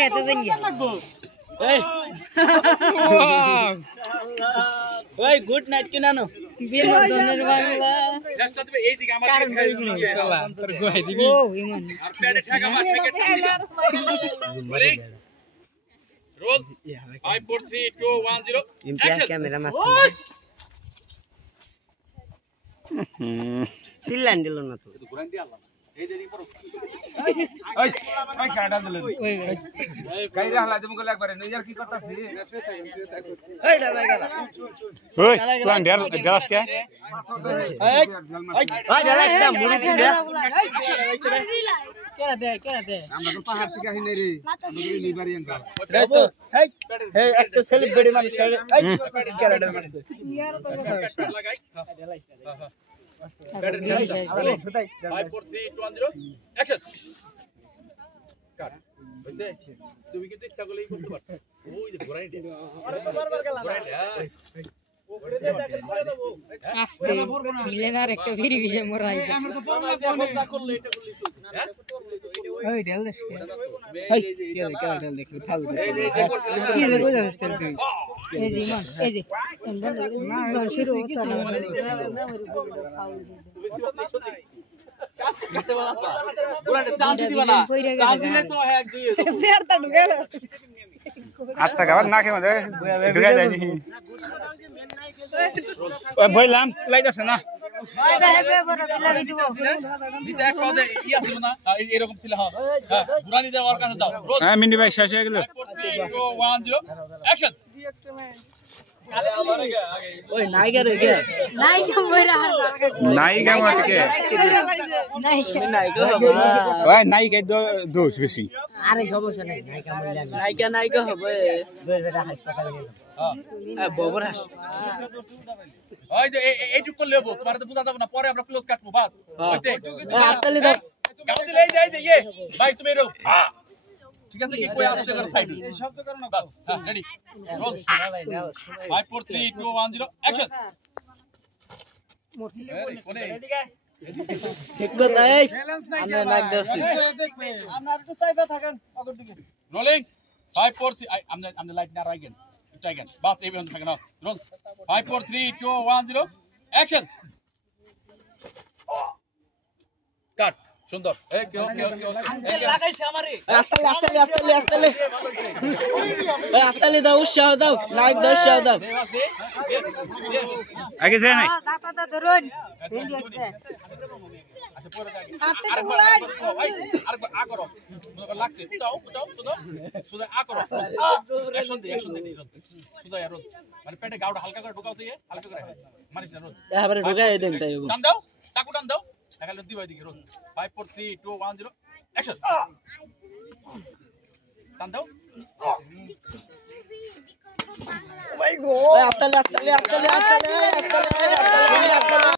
খেতে যাই ওই গুড নাইট কি নানো বিনোদনের বাংলা জাস্ট তুমি এই দিকে আমার দিকে তোর গোয়াই দিবি ও ইমান আর পেটে ঠেকা মার ঠেকে বলি রোল 5 4 3 2 1 0 ইমপ্যাক্ট ক্যামেরা মাস্টার সিল্লান দিল না তো ঘুরান দি আল্লাহ এই দেরি পড়ো ওই ওই কাটা দিলেন ওই কাই রাখলা তুমি গলে একবারে নইয়ার কি করতাছি এই ডালা গেল ওই প্ল্যান ডেরাস কে এই ডালা ইসলাম মুড়ি দে কেন দে আমরা তো পাহাড় থেকে আইনে রে আমরা নিবারি আঙ্কা এই তো এই একটা সেলিব্রিটি মানুষ এই ক্যারেক্টার মারছে পেট লাগাই পেটে ঠেকা 5 4 3 2 1 0 অ্যাকশন কাট বুঝলে তুমি কি ইচ্ছা করলেই করতে পারো ওই যে ঘোরাই দে ঘোরাই দে আস্তে মিলেনার একটা ভিড়ি ভিজে মরা হইছে ওই ঢেল দে এই কেন ঢেল দেখি ফাল কি রে কই যাস তুই এই যে ইমান এই যে জন শুরু হতো না দেখতে পালা ঘোরাই চান্স দিবা না চান্স দিলে তো এক দুই বেরটা ঢুকে আত্তা গাবার না কে মধ্যে ঢুকাই যায়নি ওই বইলাম লাইট আছে না দিতে এক পাও দে ইয়া ছিল না এরকম ছিল হ্যাঁ হ্যাঁ ঘোরানি যাও ওর কাছে যাও রোজ হ্যাঁ মিন্ডি ভাই শেষ হয়ে গেল 4 3 2 1 0 অ্যাকশন ওই নাইগা রে কে নাইকা মরা নায়িকা মারকে নাইকা নাইগা ওই নায়িকা দোষ বেশি আরে সমস্যা নাই নাইগা হবে বেটা হাসপাতালে গেল হ্যাঁ ববর হাস ওই যে এইটুক করলে হবো তোমার তো বুঝা যাবে না পরে আমরা ক্লোজ কাটবো বাস হইছে হাততালি দাও গাও দিলে এই যে ইয়ে ভাই তুমি এরো ঠিক আছে কি কই আসছে না সাইড এই শব্দ করো না বাস হ্যাঁ রেডি রোল 5 4 3 2 1 0 অ্যাকশন কোনে ঠিক কথা এই আমরা নাক দাওছি আমরা একটু চাইবা থাকেন অগর দিকে রোলিং 5 4 3 আমনে লাইট না রাইগেন এটা again বাস এই বন্ধ থাকে না রোল 5 4 3 2 1 0 অ্যাকশন কাট সুন্দর এই কেও লাগাইছে আমারে আত্তালি দাও উৎসাহ দাও লাইক দাও উৎসাহ দাও আগে যায় নাই দাদা ধরুন আচ্ছা পরে আরে বুলাই আরে আ করো লাগছে যাও সুদা সুদা আ করো অ্যাকশন দে সুদা রোজ মানে পেটে গাওটা হালকা করে ঢোকাও দিয়ে হালকা করে মারিস না রোজ এবারে ঢুকাই দেন তাই টান দাও চাকু টান দাও দেখালো দিবাই দিকে রোজ 5 4 3 2 1 0 অ্যাকশন টান দাও আত্তালি